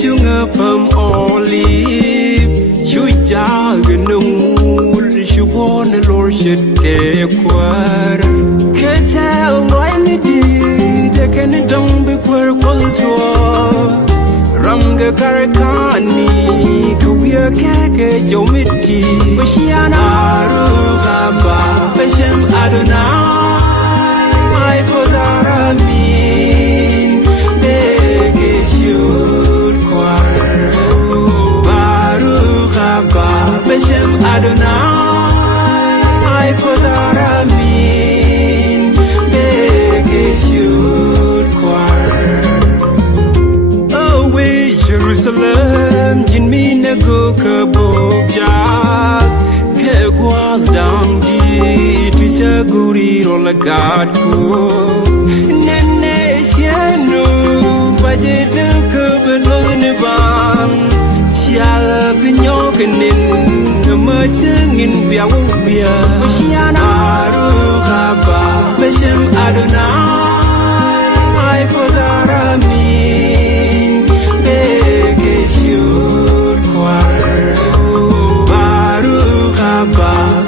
shunga pam olive shu ja gnung shu won lor shit ke kwar ke tell why me did I can don't be queer close to Ranga karakani kuya kake jomiti Bashiana Arugaba Bashem Adonai I Kozara Min Bege Shud Kwar Barugaba Bashem Adonai I Kozara Min Bege Shud Kwar Jerusalem, jin mi na go ka bok ja, ke gwas dam ji, tu sa guri ro la gad ko, nene sianu, baje tu ke belon bang, sial binyo kenin, mesengin biawu bia, siana ru khaba, besem Adonai, ai kozara mi.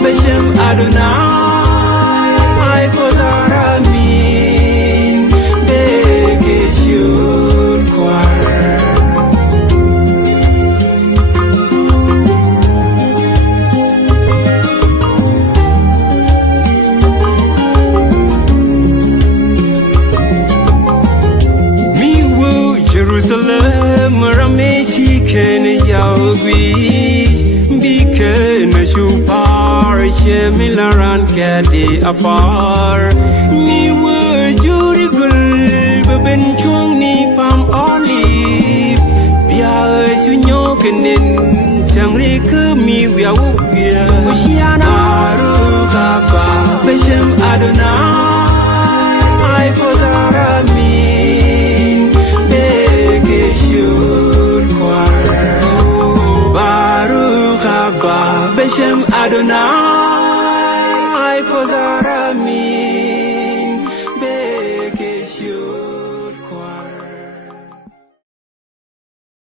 Beshem Adonai, I Kozara Min, Bege Shud Kwar. Mi wu Jerusalem, Rameshi Ken Yahweh, Bike Nashupa. Milaran kadi apar mi wujud gul beben chuang ni pam olive biar sunyo kenin sang reke mi wiau bia usiana rugaba besem Adonai kozara min bege shud kwar baru khaba besem Adonai Kozara mi